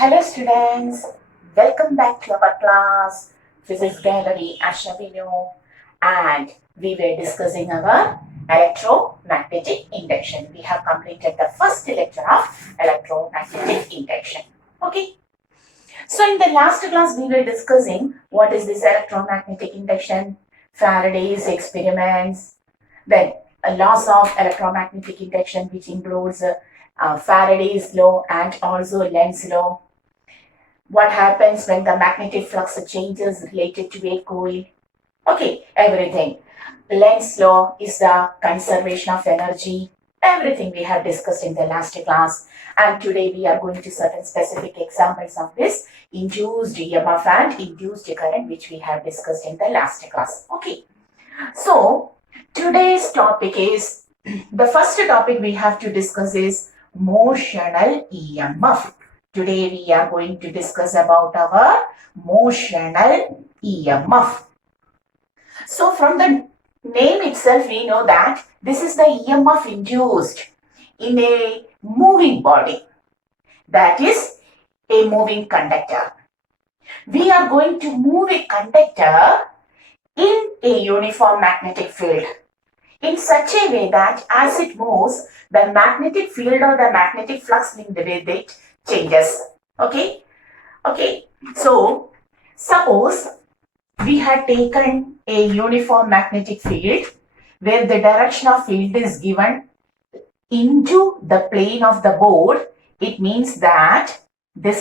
Hello students, welcome back to our class, Physics Gallery Ashavinu, and we were discussing our electromagnetic induction. We have completed the first lecture of electromagnetic induction. Okay. So in the last class we were discussing what is this electromagnetic induction, Faraday's experiments, then laws of electromagnetic induction which includes Faraday's law and also Lenz's law. What happens when the magnetic flux changes related to a coil. Okay, everything. Lenz's law is the conservation of energy. Everything we have discussed in the last class. And today we are going to certain specific examples of this induced EMF and induced current which we have discussed in the last class. Okay. So, today's topic is, the first topic we have to discuss is motional EMF. Today we are going to discuss about our motional EMF. So from the name itself we know that this is the EMF induced in a moving body, that is a moving conductor. We are going to move a conductor in a uniform magnetic field in such a way that as it moves, the magnetic field or the magnetic flux linked with it changes. Okay. So suppose we had taken a uniform magnetic field where the direction of field is given into the plane of the board. This means that the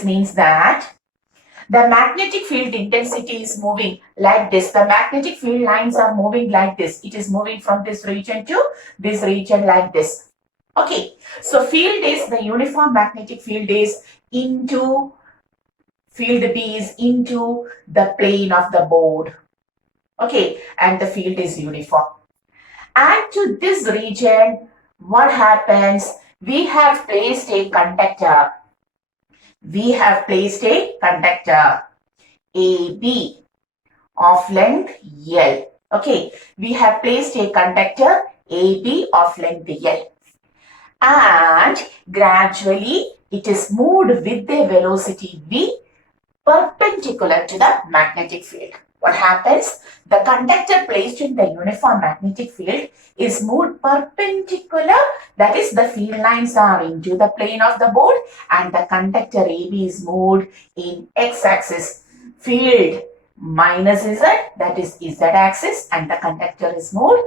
magnetic field intensity is moving like this. The magnetic field lines are moving like this. It is moving from this region to this region like this. Okay, so field is, the uniform magnetic field is into, field B is into the plane of the board. Okay, and the field is uniform. And to this region, what happens? We have placed a conductor. AB of length L. Okay, we have placed a conductor AB of length L. And gradually it is moved with a velocity v perpendicular to the magnetic field. What happens? The conductor placed in the uniform magnetic field is moved perpendicular, that is the field lines are into the plane of the board, and the conductor AB is moved in x-axis. Field minus Z, that is z-axis, and the conductor is moved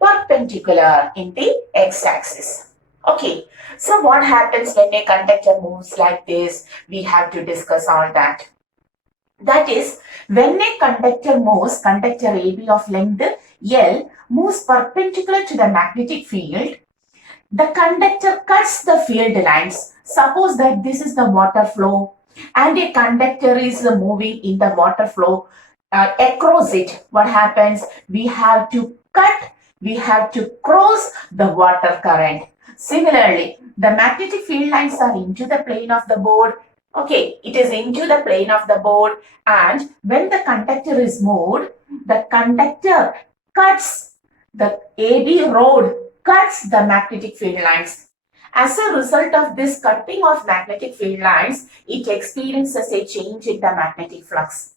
perpendicular in the x-axis. Okay, so what happens when a conductor moves like this? We have to discuss all that. That is, when a conductor moves, conductor AB of length L moves perpendicular to the magnetic field, the conductor cuts the field lines. Suppose that this is the water flow and a conductor is moving in the water flow across it. What happens? We have to cross the water current. Similarly, the magnetic field lines are into the plane of the board. Okay, it is into the plane of the board, and when the conductor is moved, the conductor cuts, the AB rod cuts the magnetic field lines. As a result of this cutting of magnetic field lines, it experiences a change in the magnetic flux.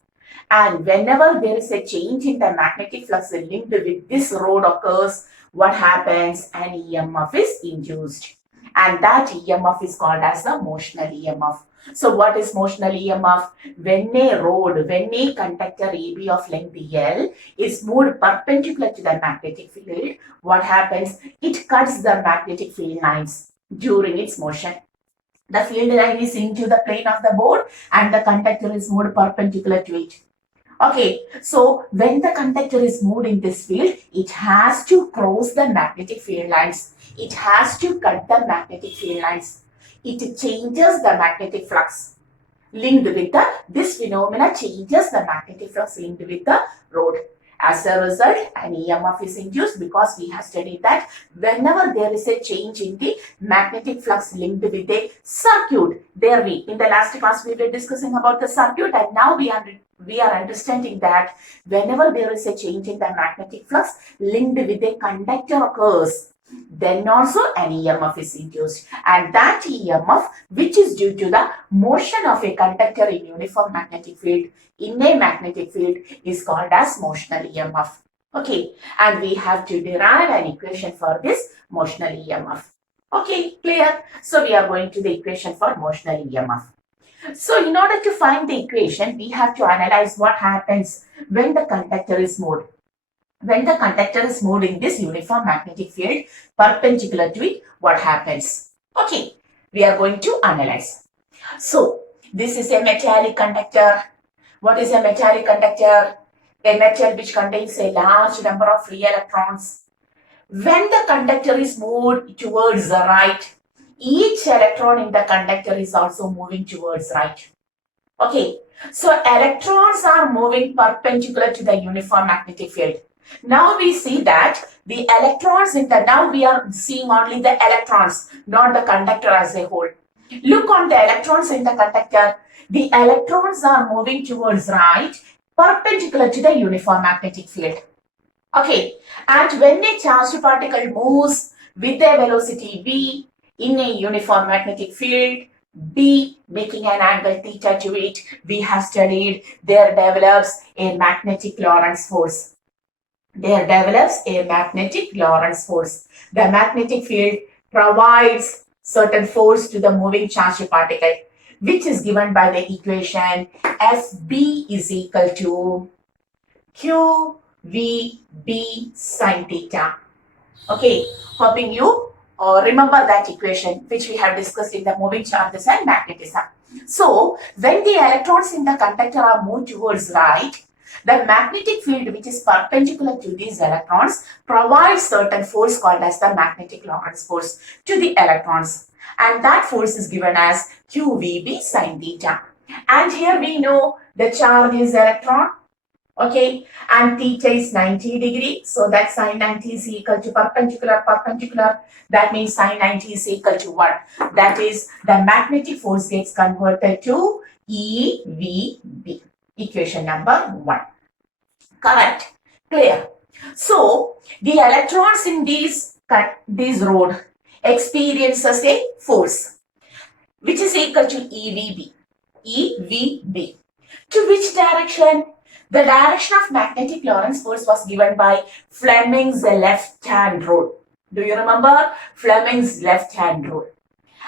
And whenever there is a change in the magnetic flux linked with this rod occurs, what happens? An EMF is induced. And that EMF is called as the motional EMF. So what is motional EMF? When a conductor AB of length L is moved perpendicular to the magnetic field, what happens? It cuts the magnetic field lines during its motion. The field line is into the plane of the board and the conductor is moved perpendicular to it. Okay, so when the conductor is moved in this field, it has to cross the magnetic field lines. It has to cut the magnetic field lines. It changes the magnetic flux linked with this phenomena changes the magnetic flux linked with the rod. As a result, an EMF is induced because we have studied that whenever there is a change in the magnetic flux linked with a circuit, in the last class we were discussing about the circuit, and now we are understanding that whenever there is a change in the magnetic flux linked with a conductor occurs, then also an EMF is induced, and that EMF, which is due to the motion of a conductor in uniform magnetic field in a magnetic field, is called as motional EMF. Okay, and we have to derive an equation for this motional EMF. Okay, clear? So we are going to the equation for motional EMF. So in order to find the equation, we have to analyze what happens when the conductor is moved. When the conductor is moved in this uniform magnetic field perpendicular to it, what happens? Okay, we are going to analyze. So this is a metallic conductor. What is a metallic conductor? A metal which contains a large number of free electrons. When the conductor is moved towards the right, each electron in the conductor is also moving towards right. Okay, so electrons are moving perpendicular to the uniform magnetic field. Now we see that the electrons now we are seeing only the electrons, not the conductor as a whole. Look on the electrons in the conductor. The electrons are moving towards right, perpendicular to the uniform magnetic field. Okay, and when a charged particle moves with a velocity v in a uniform magnetic field, B making an angle theta to it, we have studied there develops a magnetic Lorentz force. There develops a magnetic Lorentz force. The magnetic field provides certain force to the moving charged particle, which is given by the equation FB is equal to QVB sin theta. Okay, hoping you remember that equation which we have discussed in the moving charges and magnetism. So, when the electrons in the conductor are moved towards right, the magnetic field which is perpendicular to these electrons provides certain force called as the magnetic Lorentz force to the electrons, and that force is given as QVB sin theta. And here we know the charge is electron. Okay, and theta is 90 degree, so that sin 90 is equal to perpendicular. That means sin 90 is equal to what? That is the magnetic force gets converted to EVB. Equation number 1. Correct? Clear? So the electrons in this rod experiences a force which is equal to EVB. EVB. To which direction? The direction of magnetic Lorentz force was given by Fleming's left-hand rule. Do you remember Fleming's left-hand rule?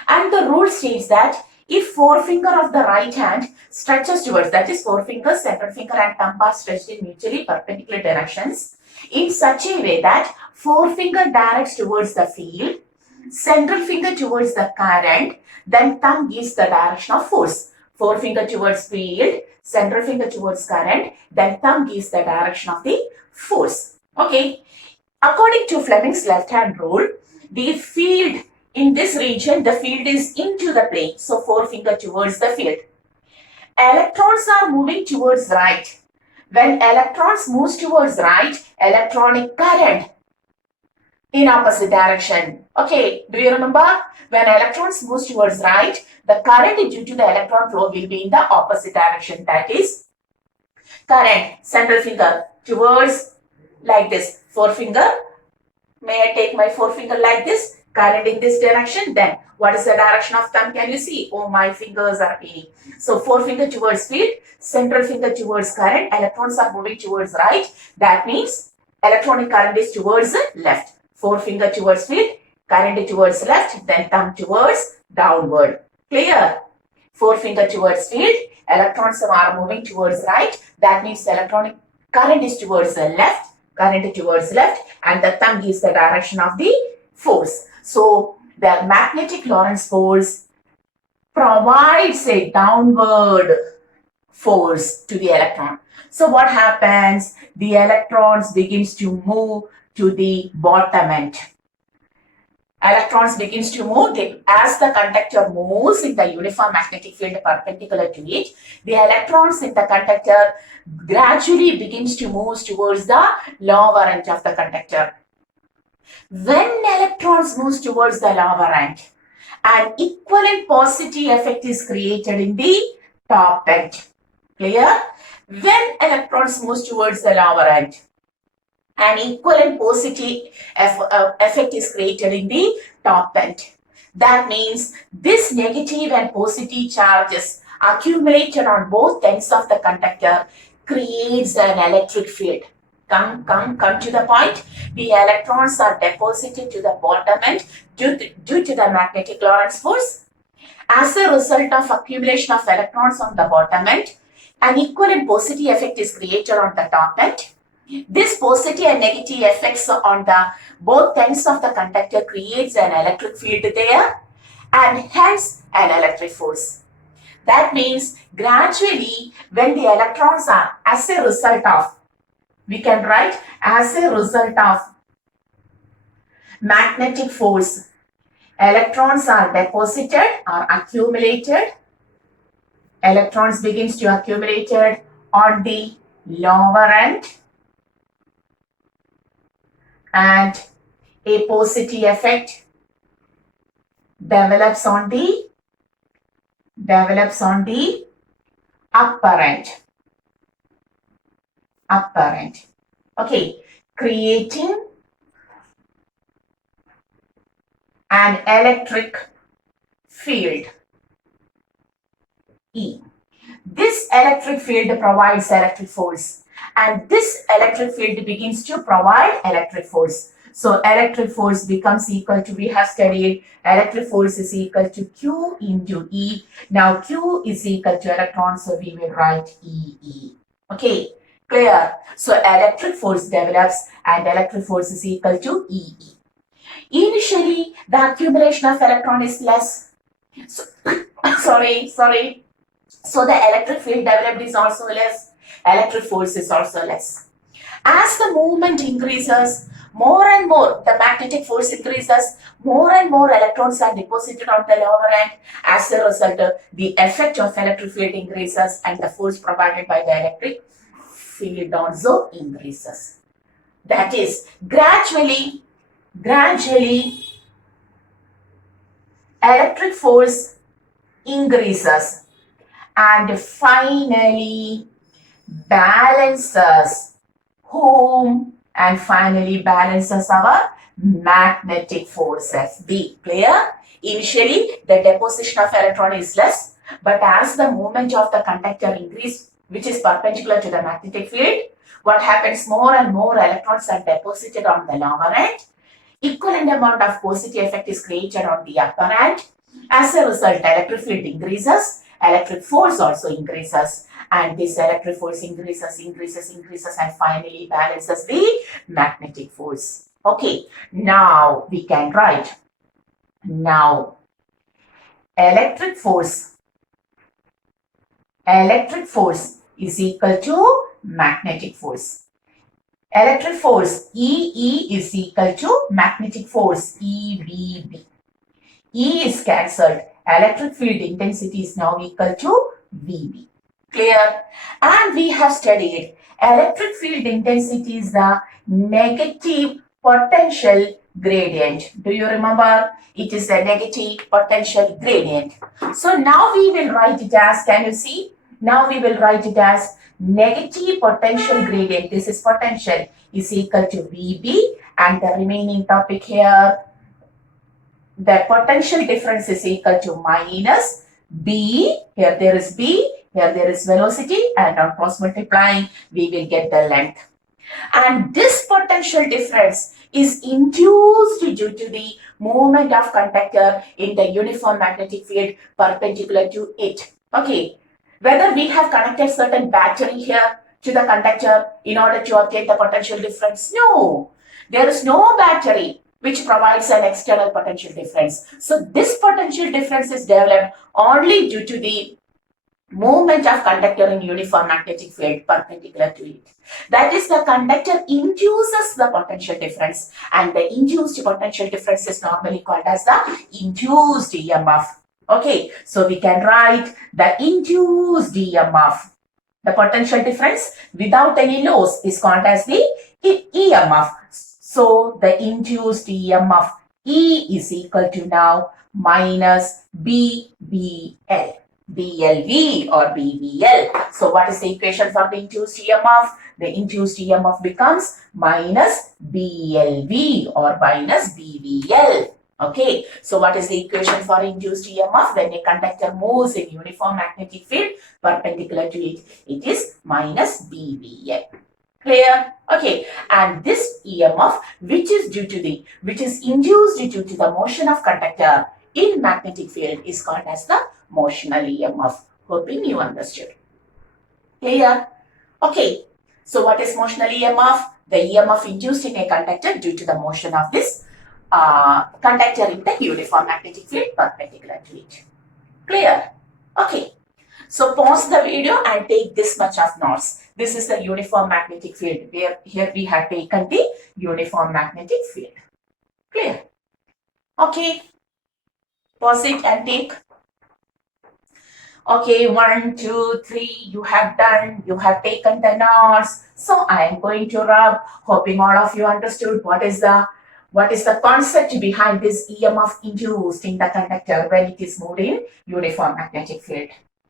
And the rule states that if forefinger of the right hand stretches towards, that is forefinger, second finger and thumb are stretched in mutually perpendicular directions in such a way that forefinger directs towards the field, central finger towards the current, then thumb gives the direction of force. Forefinger towards field, central finger towards current, then thumb gives the direction of the force. Okay. According to Fleming's left-hand rule, the field in this region, the field is into the plane. So forefinger towards the field. Electrons are moving towards right. When electrons moves towards right, electronic current in opposite direction. Okay, do you remember? When electrons moves towards right, the current due to the electron flow will be in the opposite direction. That is current, central finger towards like this, forefinger. May I take my forefinger like this? Current in this direction. Then what is the direction of thumb? Can you see? Oh, my fingers are paining. So forefinger towards field, central finger towards current. Electrons are moving towards right. That means electronic current is towards left. Forefinger towards field, current towards left, then thumb towards downward. Clear? Forefinger towards field, electrons are moving towards right. That means electronic current is towards the left, current towards left, and the thumb gives the direction of the force. So the magnetic Lorentz force provides a downward force to the electron. So what happens? The electrons begins to move to the bottom end. Electrons begins to move as the conductor moves in the uniform magnetic field perpendicular to it. The electrons in the conductor gradually begins to move towards the lower end of the conductor. When electrons moves towards the lower end, an equivalent positive effect is created in the top end. Clear? When electrons moves towards the lower end, An equivalent positive effect is created in the top end. That means this negative and positive charges accumulated on both ends of the conductor creates an electric field. Come to the point. The electrons are deposited to the bottom end due to the magnetic Lorentz force. As a result of accumulation of electrons on the bottom end, an equivalent positive effect is created on the top end. This positive and negative effects on the both ends of the conductor creates an electric field there and hence an electric force. That means gradually when the electrons are as a result of, we can write as a result of magnetic force, electrons are deposited or accumulated. Electrons begins to accumulated on the lower end and a positive effect develops on the upper end. Okay, creating an electric field E. This electric field provides electric force, and this electric field begins to provide electric force. So electric force becomes equal to, we have studied electric force is equal to Q into E. Now Q is equal to electrons, so we will write EE. Okay, clear? So electric force develops and electric force is equal to EE. Initially, the accumulation of electron is less. So, sorry. So the electric field developed is also less. Electric force is also less. As the movement increases, more and more the magnetic force increases, more and more electrons are deposited on the lower end. As a result, the effect of electric field increases and the force provided by the electric field also increases. That is, gradually electric force increases and finally balances whom and finally balances our magnetic force FB. Clear? Initially the deposition of electron is less, but as the movement of the conductor increase, which is perpendicular to the magnetic field, what happens, more and more electrons are deposited on the lower end. Equivalent amount of positive effect is created on the upper end. As a result, electric field increases, electric force also increases, and this electric force increases and finally balances the magnetic force. Okay, now we can write, now electric force is equal to magnetic force. Electric force EE is equal to magnetic force EBB. E is cancelled. Electric field intensity is now equal to VB. Clear? And we have studied electric field intensity is the negative potential gradient. Do you remember? It is a negative potential gradient. So now we will write it as, can you see? Now we will write it as negative potential gradient, this is potential, is equal to VB, and the remaining topic here, the potential difference is equal to minus B, here there is B, here there is velocity, and on cross multiplying we will get the length. And this potential difference is induced due to the movement of conductor in the uniform magnetic field perpendicular to it. Okay. Whether we have connected certain battery here to the conductor in order to obtain the potential difference? No, there is no battery which provides an external potential difference. So this potential difference is developed only due to the movement of conductor in uniform magnetic field perpendicular to it. That is, the conductor induces the potential difference, and the induced potential difference is normally called as the induced EMF. Okay, so we can write the induced EMF. The potential difference without any loss is called as the EMF. So the induced EMF E is equal to now minus BBL. BLV or BVL. So what is the equation for the induced EMF? The induced EMF becomes minus BLV or minus BVL. Okay, so what is the equation for induced EMF? When a conductor moves in uniform magnetic field perpendicular to it, it is minus BVL. Clear? Okay, and this EMF which is induced due to the motion of conductor in magnetic field is called as the motional EMF. Hoping you understood. Clear? Okay, so what is motional EMF? The EMF induced in a conductor due to the motion of this conductor in the uniform magnetic field perpendicular to it. Clear? Okay. So pause the video and take this much of notes. This is the uniform magnetic field. Here we have taken the uniform magnetic field. Clear? Okay. Pause it and take. Okay, 1, 2, 3, you have done. You have taken the notes. So I am going to rub, hoping all of you understood what is the concept behind this EMF induced in the conductor when it is moved in uniform magnetic field.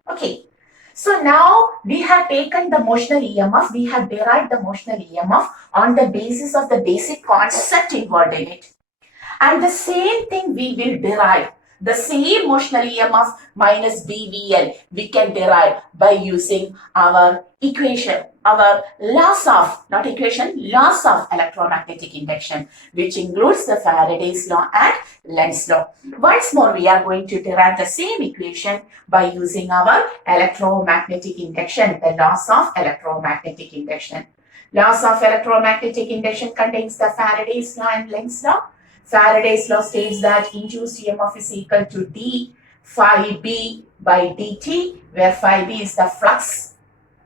Okay, so now we have taken the motional EMF, we have derived the motional EMF on the basis of the basic concept involved in it. And the same thing we will derive, the same motional EMF minus BVL, we can derive by using our equation, our laws of electromagnetic induction, which includes the Faraday's law and Lenz's law. Once more, we are going to derive the same equation by using our electromagnetic induction, the laws of electromagnetic induction. Laws of electromagnetic induction contains the Faraday's law and Lenz's law. Faraday's law states that induced EMF is equal to d phi b by dt, where phi b is the flux.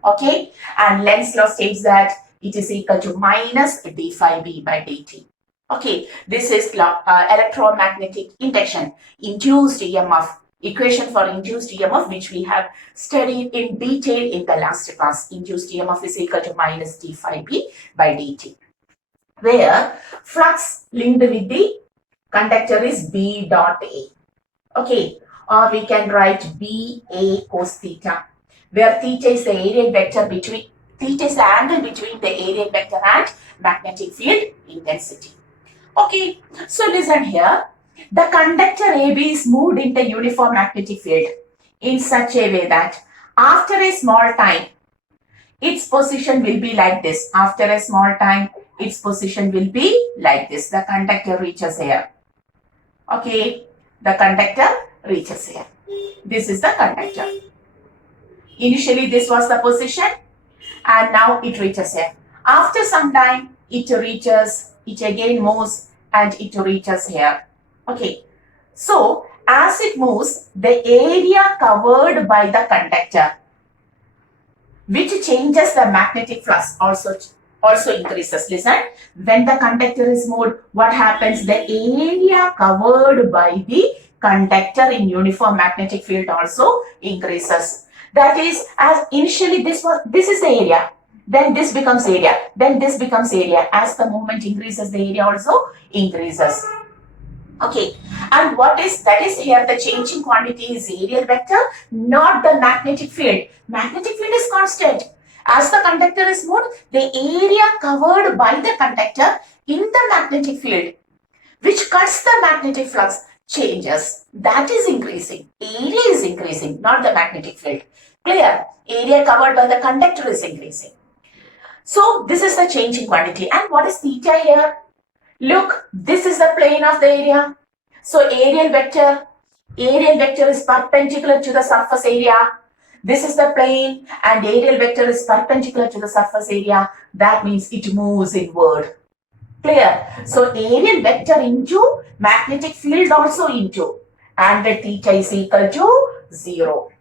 Okay, and Lenz's law states that it is equal to minus d phi b by dt. Okay, this is electromagnetic induction, induced EMF, equation for induced EMF, which we have studied in detail in the last class. Induced EMF is equal to minus d phi b by dt, where flux linked with the conductor is B dot A. Okay, or we can write B A cos theta, where theta is the area vector between, theta is the angle between the area vector and magnetic field intensity. Okay, so listen here. The conductor AB is moved in the uniform magnetic field in such a way that after a small time, its position will be like this. After a small time, its position will be like this. The conductor reaches here. Okay, the conductor reaches here. This is the conductor. Initially, this was the position and now it reaches here. After some time, it again moves and it reaches here. Okay, so as it moves, the area covered by the conductor, which changes the magnetic flux, also increases. Listen, when the conductor is moved, what happens? The area covered by the conductor in uniform magnetic field also increases. That is, as initially this is the area, then this becomes area, then this becomes area. As the movement increases, the area also increases. Okay, and what is that is here the changing quantity is areal vector, not the magnetic field. Magnetic field is constant. As the conductor is moved, the area covered by the conductor in the magnetic field, which cuts the magnetic flux, changes. That is increasing. Area is increasing, not the magnetic field. Clear? Area covered by the conductor is increasing. So this is the changing quantity. And what is theta here? Look, this is the plane of the area. So areal vector is perpendicular to the surface area. This is the plane and areal vector is perpendicular to the surface area. That means it moves inward. Clear? So areal vector into magnetic field also into, and the theta is equal to 0.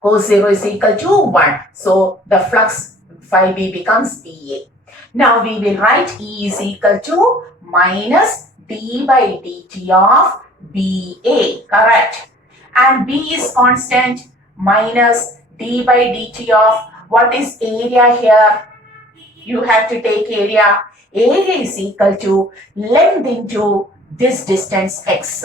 Cos 0 is equal to 1. So the flux phi b becomes BA. Now we will write E is equal to minus d by dt of BA. Correct? And B is constant, minus d by dt of, what is area here? You have to take area. Area is equal to length into this distance x.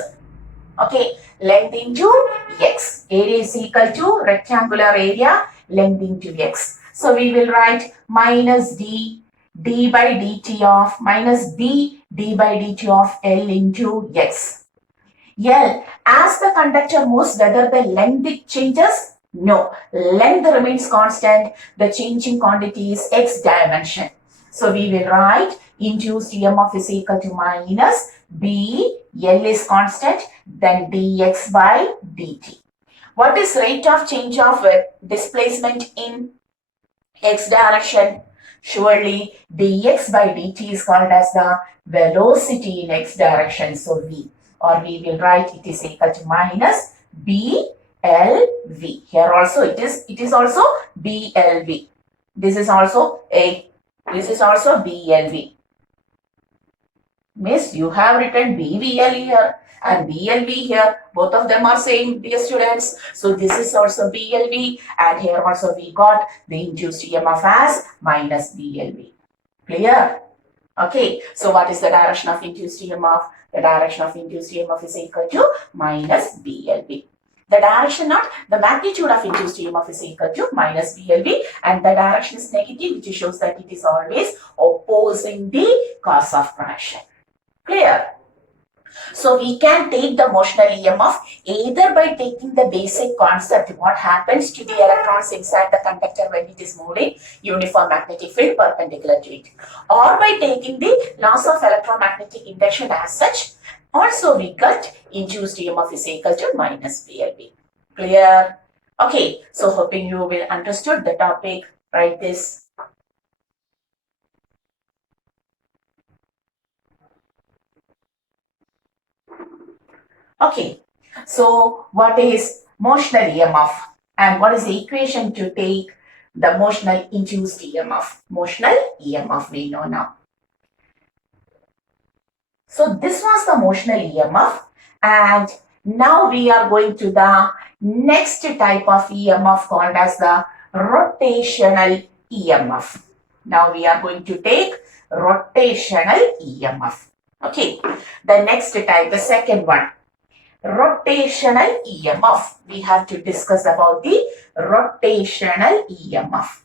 Okay, length into x. Area is equal to rectangular area, length into x. So we will write minus d by dt of minus d by dt of L into x. L, as the conductor moves, whether the length changes? No, length remains constant. The changing quantity is x dimension. So we will write induced EMF is equal to minus B, L is constant, then dx by dt. What is rate of change of displacement in x direction? Surely dx by dt is called as the velocity in x direction. So v, or we will write it is equal to minus BLV. Here also it is also BLV. This is also BLV. Miss, you have written BVL here and BLV here. Both of them are same, dear students. So this is also BLV, and here also we got the induced EMF as minus BLV. Clear? Okay. So what is the direction of induced EMF? The direction of induced EMF is equal to minus BLV. The direction, not the magnitude of induced EMF, is equal to minus BLV, and the direction is negative, which shows that it is always opposing the cause of production. Clear? So we can take the motional EMF either by taking the basic concept, what happens to the electrons inside the conductor when it is moving uniform magnetic field perpendicular to it, or by taking the laws of electromagnetic induction as such. Also we got induced EMF is equal to minus BLV. Clear? Okay, so hoping you will understood the topic. Write this. Okay, so what is motional EMF and what is the equation to take the motional induced EMF? Motional EMF we know now. So this was the motional EMF, and now we are going to the next type of EMF called as the rotational EMF. Now we are going to take rotational EMF. Okay, the next type, the second one. Rotational EMF. We have to discuss about the rotational EMF.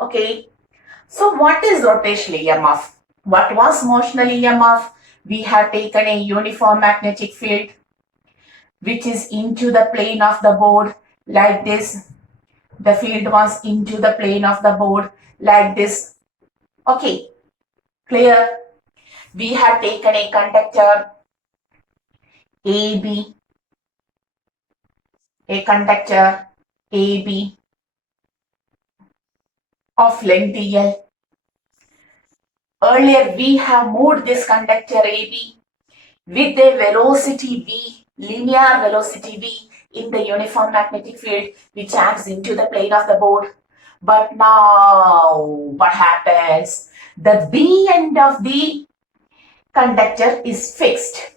Okay. So what is rotational EMF? What was motional EMF? We have taken a uniform magnetic field which is into the plane of the board like this. The field was into the plane of the board like this. Okay. Clear? We have taken a conductor AB, of length L. Earlier we have moved this conductor AB with a velocity V, linear velocity V in the uniform magnetic field which acts into the plane of the board. But now what happens? The B end of the conductor is fixed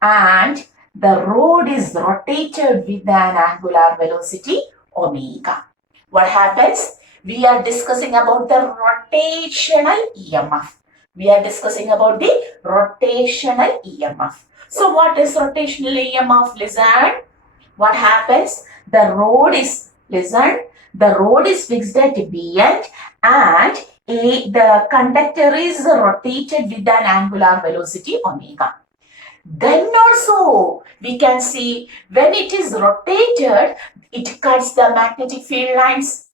and the rod is rotated with an angular velocity omega. What happens? We are discussing about the rotational EMF. We are discussing about the rotational EMF. So what is rotational EMF? Listen. What happens? The rod is, listen, the rod is fixed at B end and the conductor is rotated with an angular velocity omega. Then also we can see when it is rotated, it cuts the magnetic field lines.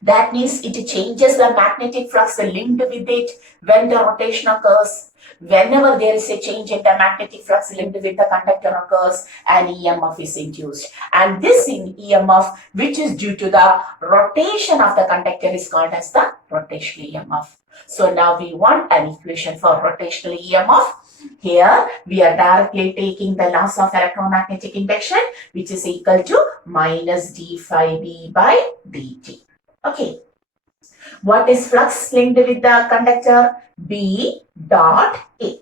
That means it changes the magnetic flux linked with it when the rotation occurs. Whenever there is a change in the magnetic flux linked with the conductor occurs, an EMF is induced. And this EMF, which is due to the rotation of the conductor, is called as the rotational EMF. So now we want an equation for rotational EMF. Here we are directly taking the laws of electromagnetic induction, which is equal to minus d phi b by dt. Okay. What is flux linked with the conductor? B dot A.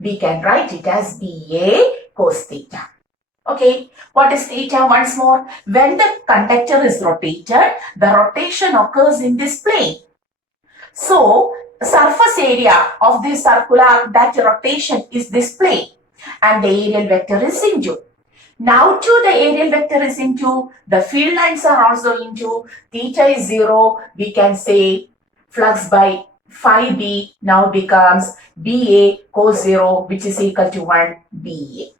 We can write it as BA cos theta. Okay. What is theta once more? When the conductor is rotated, the rotation occurs in this plane. So, surface area of this circular, that rotation is this plane, and the aerial vector is into. Now to the aerial vector is into, the field lines are also into, theta is 0, we can say flux by phi b now becomes BA cos 0, which is equal to 1 BA.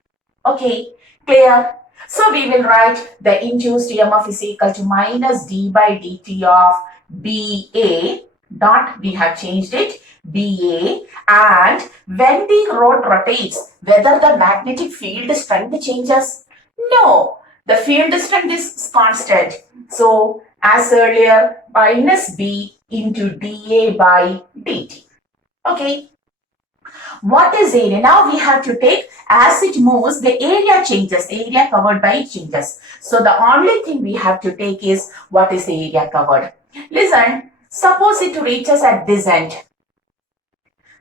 Okay, clear? So we will write the induced EMF is equal to minus d by dt of BA dot, we have changed it, BA, and when the rod rotates, whether the magnetic field strength changes? No, the field strength is constant. So as earlier, minus B into dA by dt. Okay. What is area? Now we have to take, as it moves, the area changes, the area covered by it changes. So the only thing we have to take is what is the area covered. Listen, suppose it reaches at this end.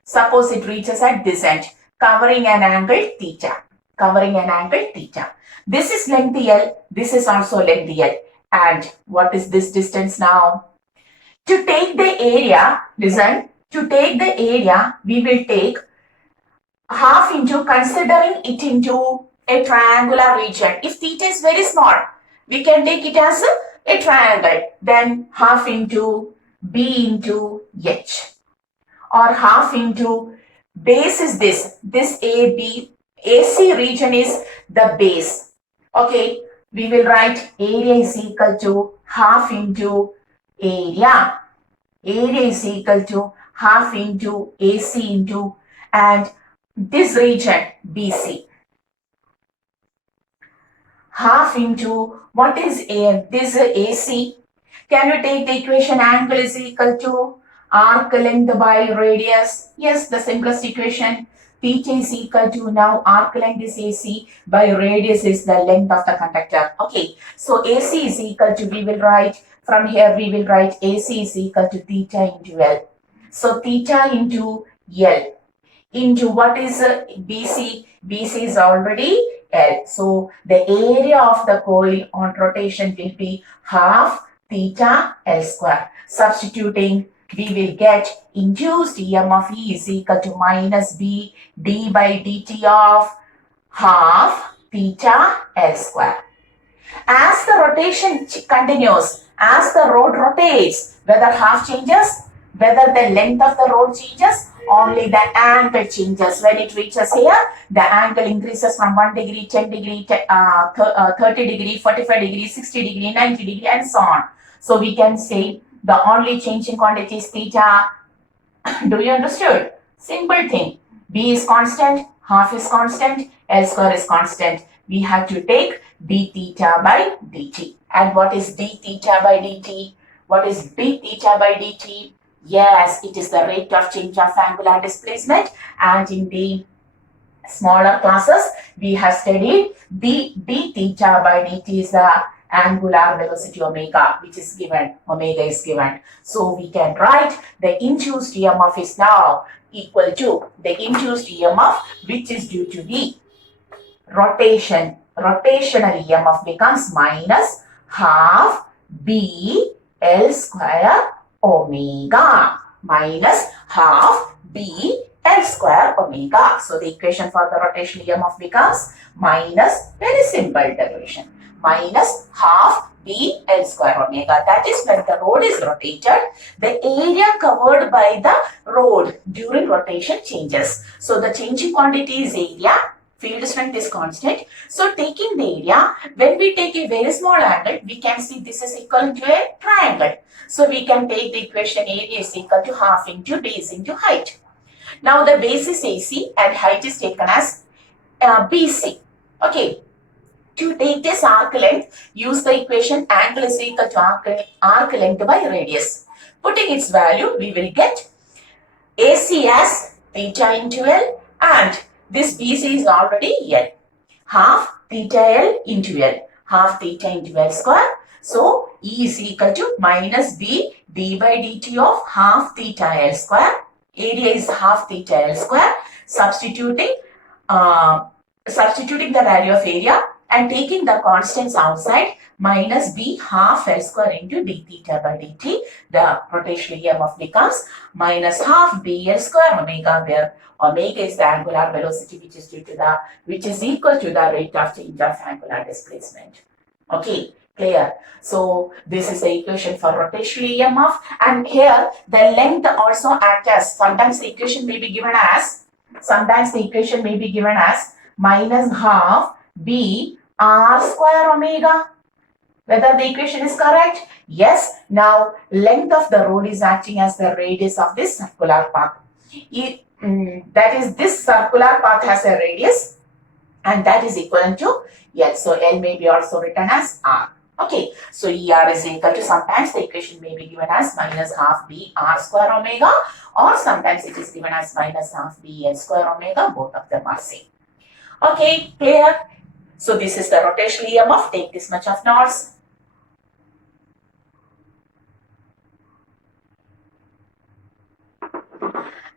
Suppose it reaches at this end, covering an angle theta. Covering an angle theta. This is length L, this is also length L. And what is this distance now? To take the area, listen, to take the area, we will take half into, considering it into a triangular region. If theta is very small, we can take it as a triangle. Then half into B into H. Or half into base is this AB, AC region is the base. Okay, we will write area is equal to half into area. Area is equal to half into AC into, and this region BC. Half into, what is this AC? Can you take the equation angle is equal to arc length by radius? Yes, the simplest equation. Theta is equal to, now arc length is AC by radius is the length of the conductor. Okay, so AC is equal to, we will write, from here we will write AC is equal to theta into L. So theta into L into what is BC? BC is already L. So the area of the coil on rotation will be half theta L square. Substituting, we will get induced EMF E is equal to minus B d by dt of half theta L square. As the rotation continues, as the rod rotates, whether half changes, whether the length of the rod changes, only the angle changes. When it reaches here, the angle increases from 1 degree, 10 degree, 30 degree, 45 degree, 60 degree, 90 degree, and so on. So we can say the only changing quantity is theta. Do you understood? Simple thing. B is constant, half is constant, L square is constant. We have to take d theta by dt. And what is d theta by dt? What is d theta by dt? Yes, it is the rate of change of angular displacement. And in the smaller classes, we have studied d theta by dt is the angular velocity omega, which is given, omega is given. So we can write the induced EMF is now equal to the induced EMF, which is due to the rotational EMF becomes minus half B L square omega, minus half B L square omega. So the equation for the rotational EMF becomes minus, very simple derivation, minus half B L square omega. That is, when the rod is rotated, the area covered by the rod during rotation changes. So the changing quantity is area, field strength is constant. So taking the area, when we take a very small angle, we can see this is equal to a triangle. So we can take the equation area is equal to half into base into height. Now the base is AC and height is taken as BC. Okay. To take this arc length, use the equation angle is equal to arc length by radius. Putting its value, we will get AC as theta into L, and this BC is already L. Half theta L into L. Half theta into L square. So E is equal to minus B d by dt of half theta L square. Area is half theta L square. Substituting the value of area and taking the constants outside, minus b half L square into d theta by dt, the rotational EMF becomes minus half bl square omega, where omega is the angular velocity which is equal to the rate of change of angular displacement. Okay, clear? So this is the equation for rotational EMF, and here the length also acts as, sometimes the equation may be given as minus half b r square omega. Whether the equation is correct? Yes. Now length of the road is acting as the radius of this circular path. That is, this circular path has a radius, and that is equivalent to L. So L may be also written as R. Okay, so ER is equal to, sometimes the equation may be given as minus half B R square omega, or sometimes it is given as minus half B L square omega. Both of them are same. Okay, clear? So this is the rotational EMF. Take this much of notes.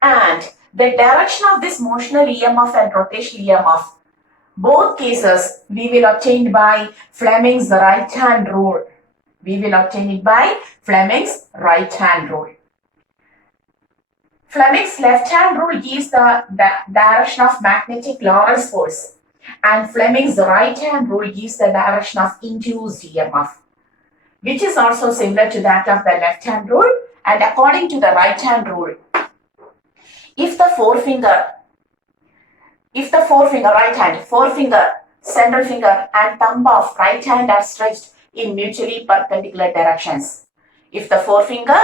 And the direction of this motional EMF and rotational EMF, both cases we will obtain by Fleming's right hand rule. We will obtain it by Fleming's right hand rule. Fleming's left hand rule gives the direction of magnetic Lorentz force, and Fleming's right hand rule gives the direction of induced EMF, which is also similar to that of the left hand rule. And according to the right hand rule, if the forefinger, central finger and thumb of right hand are stretched in mutually perpendicular directions, if the forefinger,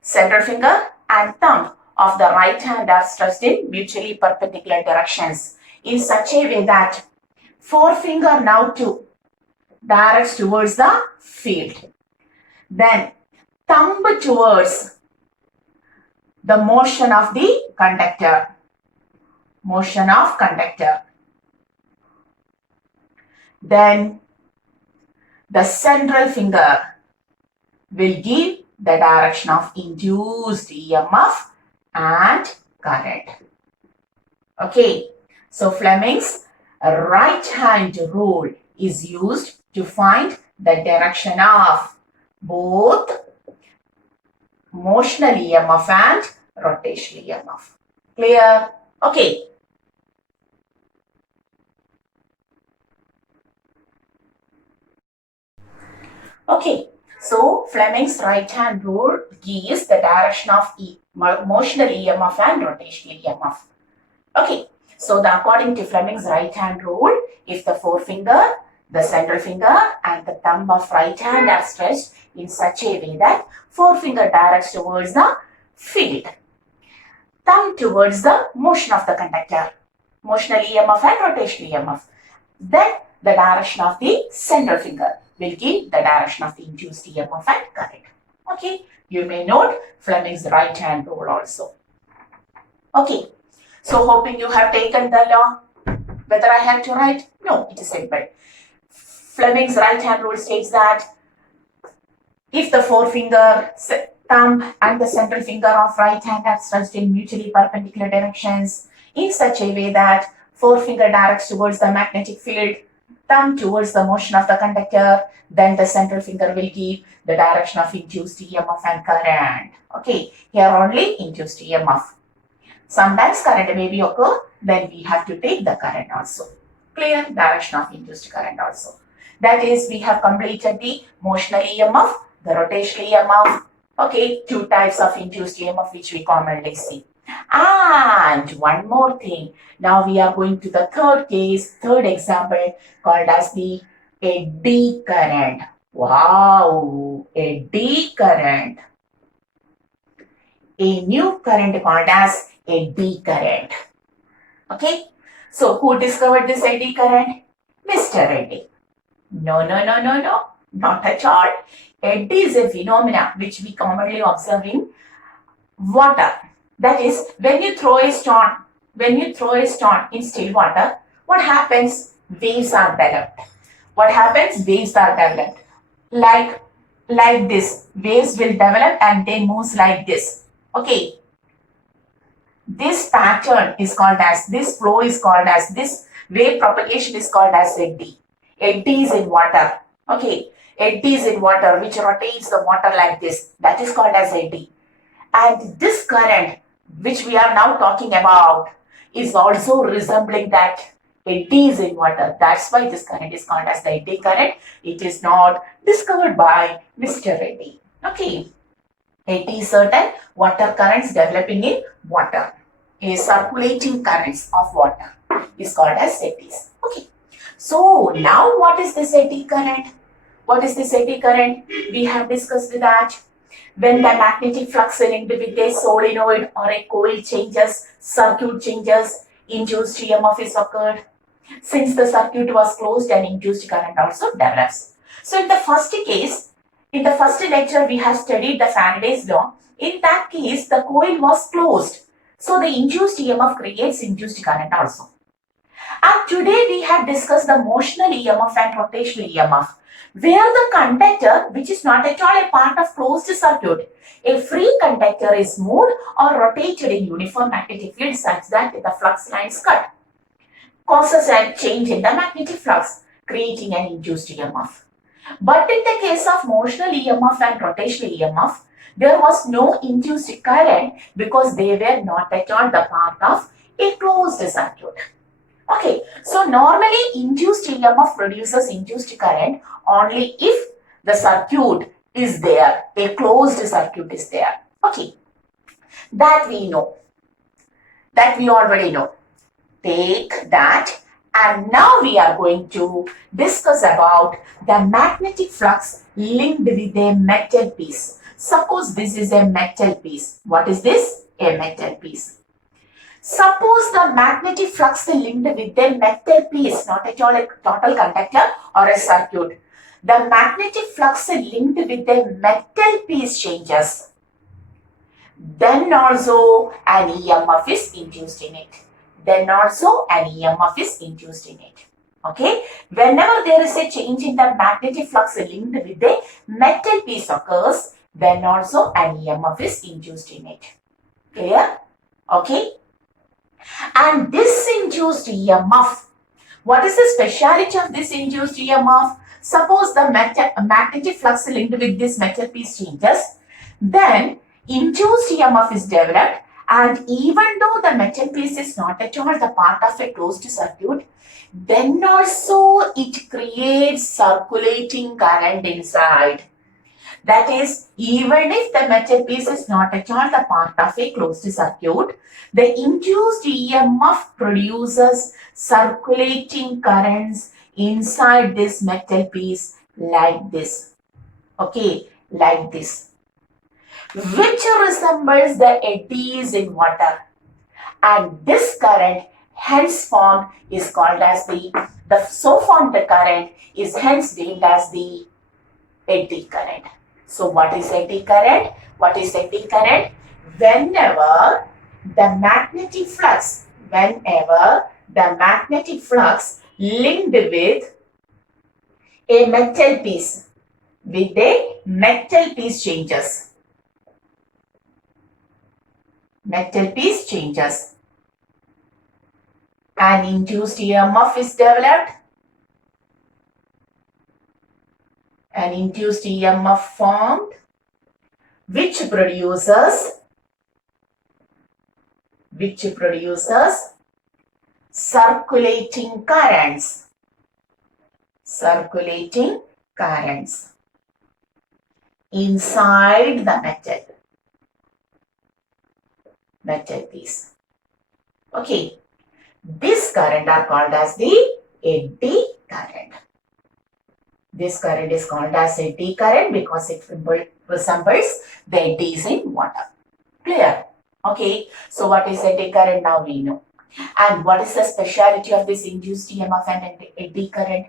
central finger and thumb of the right hand are stretched in mutually perpendicular directions in such a way that forefinger now directs towards the field, then thumb towards the motion of the conductor, then the central finger will give the direction of induced EMF and current. Okay, so Fleming's right hand rule is used to find the direction of both motional EMF and rotational EMF. Clear? Okay. Okay, so Fleming's right hand rule gives the direction of motional EMF and rotational EMF. Okay, so according to Fleming's right hand rule, if the forefinger, the central finger and the thumb of right hand are stretched in such a way that forefinger directs towards the field, thumb towards the motion of the conductor, motional EMF and rotational EMF, then the direction of the central finger will give the direction of the induced EMF and current. Okay, you may note Fleming's right hand rule also. Okay, so hoping you have taken the law. Whether I have to write? No, it is simple. Fleming's right hand rule states that if the forefinger, thumb and the central finger of right hand are stretched in mutually perpendicular directions in such a way that forefinger directs towards the magnetic field, thumb towards the motion of the conductor, then the central finger will give the direction of induced EMF and current. Okay, here only induced EMF. Sometimes current may be occur, then we have to take the current also. Clear? Direction of induced current also. That is, we have completed the motional EMF, the rotational EMF. Okay, two types of induced EMF which we commonly see. And one more thing. Now we are going to the third example called as the eddy current. Wow, eddy current. A new current called as eddy current. Okay, so who discovered this eddy current? Mr. Eddy. No, not at all. Eddy is a phenomena which we commonly observe in water. That is, when you throw a stone in still water, what happens? Waves are developed. What happens? Waves are developed. Like this. Waves will develop and they move like this. Okay. This pattern is called as, this flow is called as, this wave propagation is called as eddy. eddies in water. Okay, eddies in water which rotates the water like this. That is called as eddy. And this current which we are now talking about is also resembling that eddies in water. That's why this current is called as the eddy current. It is not discovered by Mr. Eddy. Okay. Eddy certain water currents developing in water. A circulating currents of water is called as eddies. Okay. So now what is this eddy current? What is this eddy current? We have discussed that. When the magnetic flux linked with a solenoid or a coil changes, circuit changes, induced EMF is occurred. Since the circuit was closed, an induced current also develops. So in the first case, in the first lecture, we have studied the Faraday's law. In that case, the coil was closed. So the induced EMF creates induced current also. And today we have discussed the motional EMF and rotational EMF, where the conductor, which is not at all a part of closed circuit, a free conductor is moved or rotated in uniform magnetic field such that the flux lines cut, causes a change in the magnetic flux, creating an induced EMF. But in the case of motional EMF and rotational EMF, there was no induced current because they were not at all the part of a closed circuit. Okay, so normally induced EMF produces induced current only if the circuit is there, a closed circuit is there. Okay, that we know, that we already know. Take that, and now we are going to discuss about the magnetic flux linked with a metal piece. Suppose this is a metal piece. What is this? A metal piece. Suppose the magnetic flux linked with a metal piece, not at all a total conductor or a circuit. The magnetic flux linked with a metal piece changes. Then also an EMF is induced in it. Then also an EMF is induced in it. Okay. Whenever there is a change in the magnetic flux linked with a metal piece occurs, then also an EMF is induced in it. Clear? Okay. And this induced EMF, what is the speciality of this induced EMF? Suppose the magnetic flux linked with this metal piece changes, then induced EMF is developed, and even though the metal piece is not at all the part of a closed circuit, then also it creates circulating current inside. That is, even if the metal piece is not at all the part of a closed circuit, the induced EMF produces circulating currents inside this metal piece like this. Okay, like this, which resembles the eddies in water. And this current hence formed is called as the so formed current is hence named as the eddy current. So what is eddy current? What is eddy current? Whenever the magnetic flux linked with a metal piece, changes. Metal piece changes. An induced EMF is developed. An induced EMF formed, which produces circulating currents. Inside the metal piece. Okay, this current are called as the eddy current. This current is called as eddy current because it resembles the eddies in water. Clear? Okay, so what is eddy current now we know. And what is the speciality of this induced EMF and eddy current?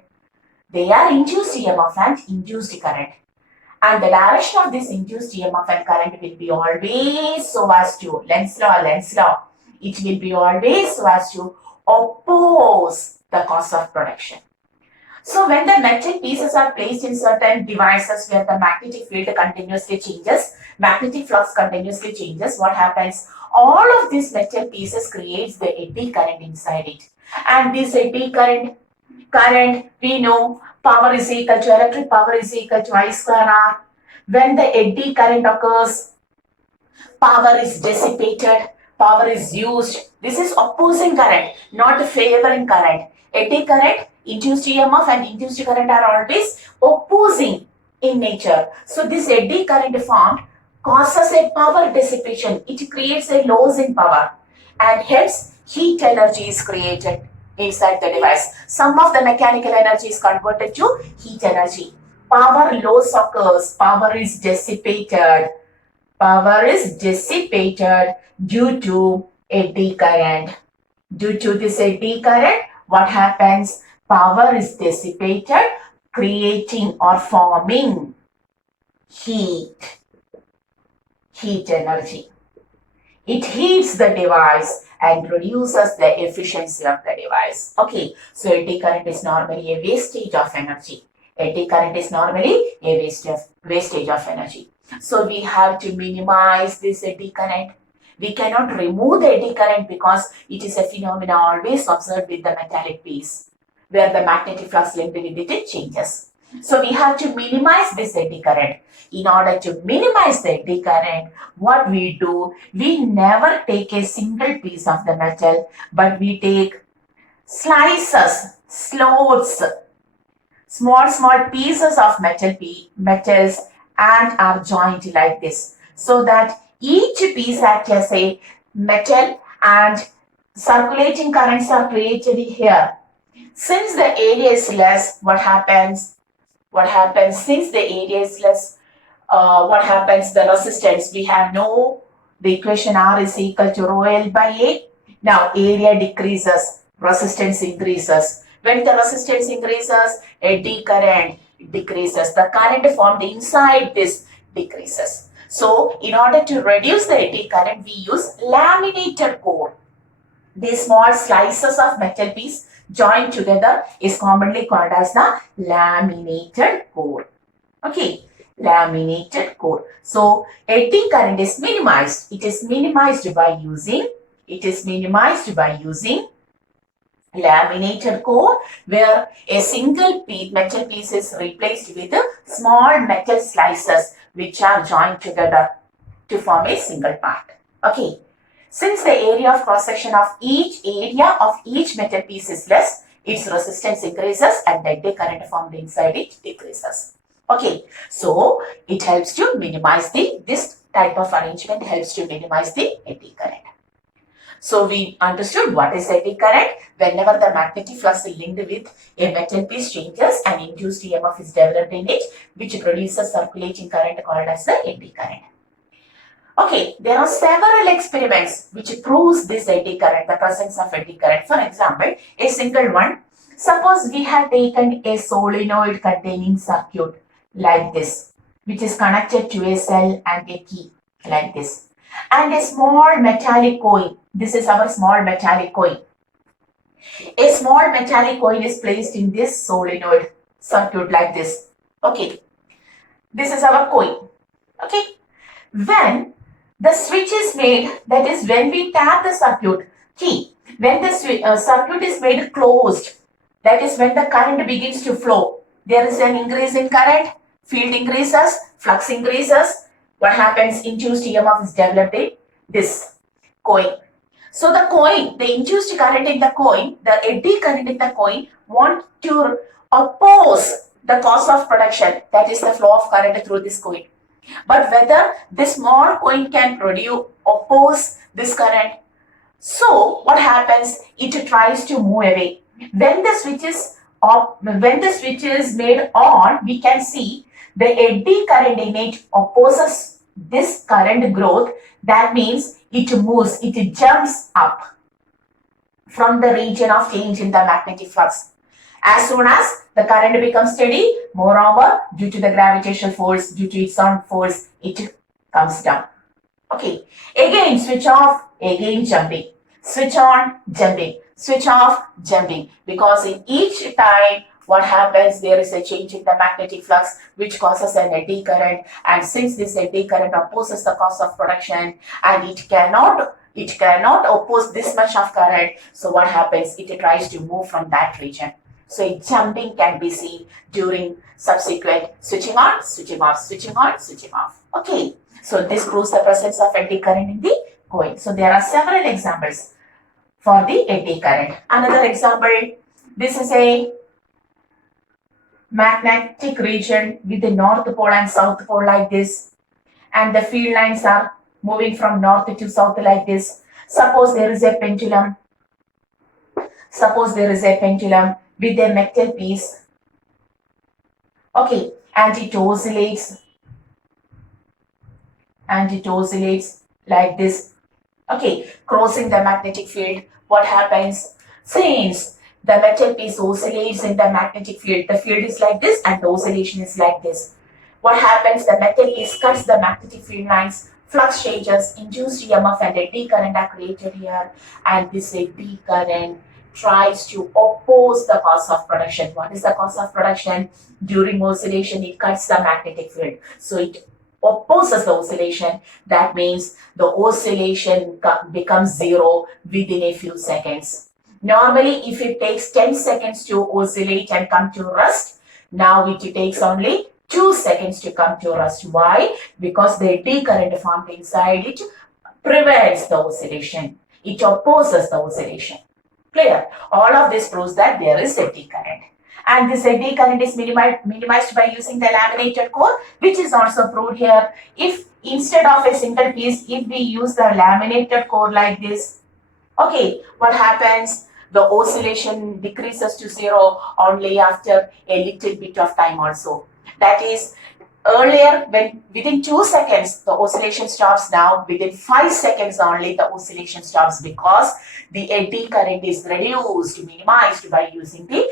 They are induced EMF and induced current. And the direction of this induced EMF and current will be always so as to, Lenz's law, it will be always so as to oppose the cause of production. So when the metal pieces are placed in certain devices where the magnetic field continuously changes, magnetic flux continuously changes, what happens? All of these metal pieces creates the eddy current inside it. And this eddy current Current, we know power is equal to electric power is equal to I square R. When the eddy current occurs, power is dissipated, power is used. This is opposing current, not favoring current. Eddy current, induced EMF and induced current are always opposing in nature. So this eddy current formed causes a power dissipation. It creates a loss in power and hence heat energy is created inside the device. Some of the mechanical energy is converted to heat energy. Power loss occurs, power is dissipated. Power is dissipated due to eddy current. Due to this eddy current, what happens? Power is dissipated, creating or forming heat energy. It heats the device and reduces the efficiency of the device. Okay, so eddy current is normally a wastage of energy. Eddy current is normally a wastage of energy. So we have to minimize this eddy current. We cannot remove the eddy current because it is a phenomenon always observed with the metallic piece, where the magnetic flux linked with it changes. So we have to minimize this eddy current. In order to minimize the eddy current, what we do, we never take a single piece of the metal, but we take slices, slots, small pieces of metals and are joined like this, so that each piece acts as a metal and circulating currents are created here. Since the area is less, what happens? Since the area is less, what happens? The resistance, we have the equation R is equal to rho L by A. Now area decreases, resistance increases. When the resistance increases, eddy current decreases. The current formed inside this decreases. So in order to reduce the eddy current, we use laminated core. These small slices of metal piece joined together is commonly called as the laminated core. Okay, laminated core. So eddy current is minimized. It is minimized by using laminated core, where a single metal piece is replaced with small metal slices which are joined together to form a single part. Okay. Since the area of cross section of each metal piece is less, its resistance increases and the eddy current formed inside it decreases. Okay, so it helps to minimize this type of arrangement helps to minimize the eddy current. So we understood what is eddy current. Whenever the magnetic flux linked with a metal piece changes, an induced EMF is developed in it, which produces circulating current called as the eddy current. Okay, there are several experiments which proves this eddy current, the presence of eddy current. For example, a single one. Suppose we have taken a solenoid containing circuit like this, which is connected to a cell and a key like this, and a small metallic coin. This is our small metallic coin. A small metallic coin is placed in this solenoid circuit like this. Okay, this is our coin. Okay, when the switch is made, that is when we tap the circuit key, when the circuit is made closed, that is when the current begins to flow. There is an increase in current, field increases, flux increases. What happens? Induced EMF is developed in this coin. So the coin, the induced current in the coin, the eddy current in the coin want to oppose the cause of production, that is the flow of current through this coin. But whether this small coin can oppose this current, so what happens? It tries to move away. When the switch is made on, we can see the eddy current in it opposes this current growth. That means it moves, it jumps up from the region of change in the magnetic flux. As soon as the current becomes steady, moreover, due to the gravitational force, due to its own force, it comes down. Okay. Again, switch off, again jumping. Switch on, jumping. Switch off, jumping. Because in each time, what happens? There is a change in the magnetic flux which causes an eddy current, and since this eddy current opposes the cause of production and it cannot oppose this much of current, so what happens? It tries to move from that region. So a jumping can be seen during subsequent switching on, switching off, switching on, switching off. Okay, so this proves the presence of eddy current in the coil. So there are several examples for the eddy current. Another example, this is a magnetic region with the north pole and south pole like this, and the field lines are moving from north to south like this. Suppose there is a pendulum. Suppose there is a pendulum with a metal piece. Okay, and it oscillates like this. Okay, crossing the magnetic field. What happens? Since the metal piece oscillates in the magnetic field, the field is like this and the oscillation is like this. What happens? The metal piece cuts the magnetic field lines, flux changes, induced EMF and eddy current are created here, and this eddy current tries to oppose the cause of production. What is the cause of production? During oscillation, it cuts the magnetic field. So it opposes the oscillation. That means the oscillation becomes zero within a few seconds. Normally, if it takes 10 seconds to oscillate and come to rest, now it takes only 2 seconds to come to rest. Why? Because the eddy current formed inside it prevents the oscillation. It opposes the oscillation. Clear? All of this proves that there is eddy current. And this eddy current is minimized by using the laminated core, which is also proved here. If instead of a single piece, if we use the laminated core like this, okay, what happens? The oscillation decreases to zero only after a little bit of time also. That is, earlier when within 2 seconds the oscillation stops, now within 5 seconds only the oscillation stops, because the eddy current is reduced, minimized by using the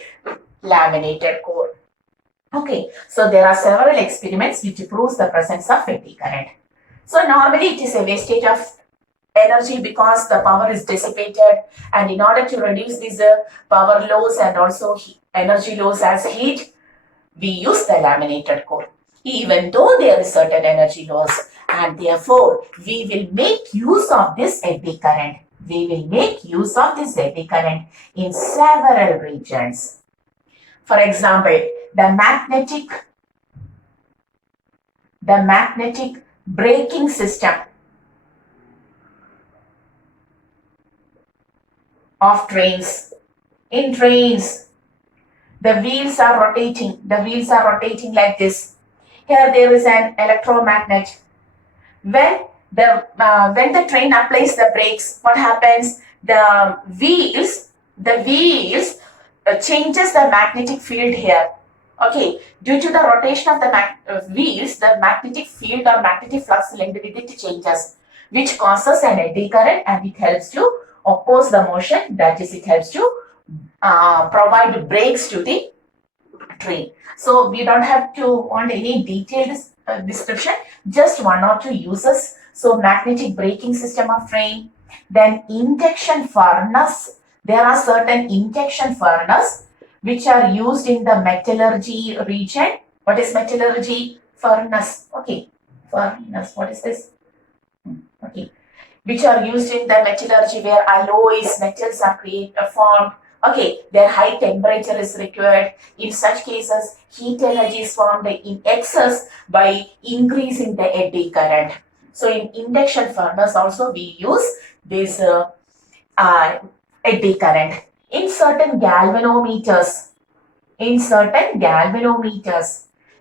laminated core. Okay, so there are several experiments which proves the presence of eddy current. So normally it is a wastage of energy because the power is dissipated, and in order to reduce these power loss and also energy loss as heat, we use the laminated core. Even though there is certain energy loss, and therefore we will make use of this eddy current. We will make use of this eddy current in several regions. For example, the magnetic braking system of trains. In trains, the wheels are rotating. The wheels are rotating like this. Here there is an electromagnet. When the train applies the brakes, what happens? The wheels changes the magnetic field here. Okay, due to the rotation of the wheels, the magnetic field or magnetic flux linked with it changes, which causes an eddy current, and it helps to oppose the motion. That is, it helps to provide brakes to the train. So we don't have to want any detailed description, just 1 or 2 uses. So magnetic braking system of train, then induction furnace. There are certain induction furnace which are used in the metallurgy region. What is metallurgy? Furnace. Okay, furnace. What is this? Okay, which are used in the metallurgy where alloys, metals are formed. Okay, their high temperature is required. In such cases, heat energy is formed in excess by increasing the eddy current. So in induction furnace also we use this eddy current. In certain galvanometers,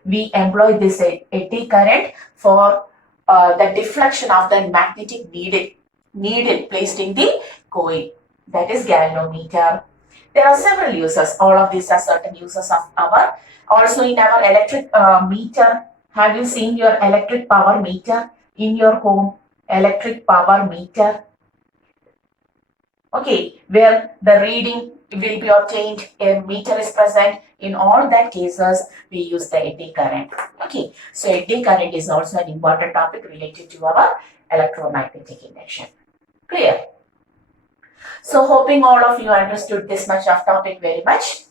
we employ this eddy current for the deflection of the magnetic needle placed in the coil. That is galvanometer. There are several uses. All of these are certain uses of power. Also in our electric meter, have you seen your electric power meter in your home? Electric power meter. Okay, where the reading will be obtained, a meter is present. In all that cases, we use the eddy current. Okay, so eddy current is also an important topic related to our electromagnetic induction. Clear? So hoping all of you understood this much of topic very much.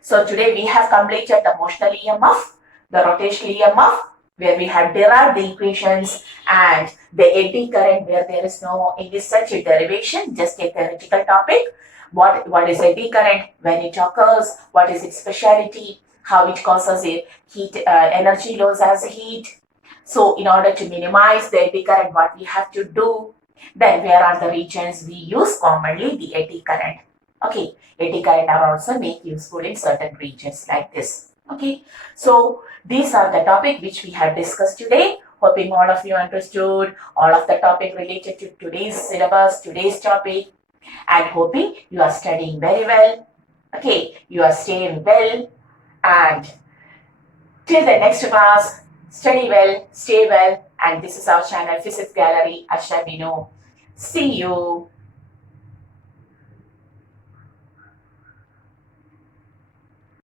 So today we have completed the motional EMF, the rotational EMF, where we have derived the equations, and the eddy current where there is no any such derivation, just a theoretical topic. What is eddy current, when it occurs, what is its speciality, how it causes a heat, energy loss as heat. So in order to minimize the eddy current, what we have to do, then where are the regions we use commonly the eddy current. Okay, eddy current are also made useful in certain regions like this. Okay, so these are the topic which we have discussed today. Hoping all of you understood all of the topic related to today's syllabus, today's topic, and hoping you are studying very well. Okay, you are staying well, and till the next class, study well, stay well, and this is our channel Physics Gallery, Asha Binu. See you.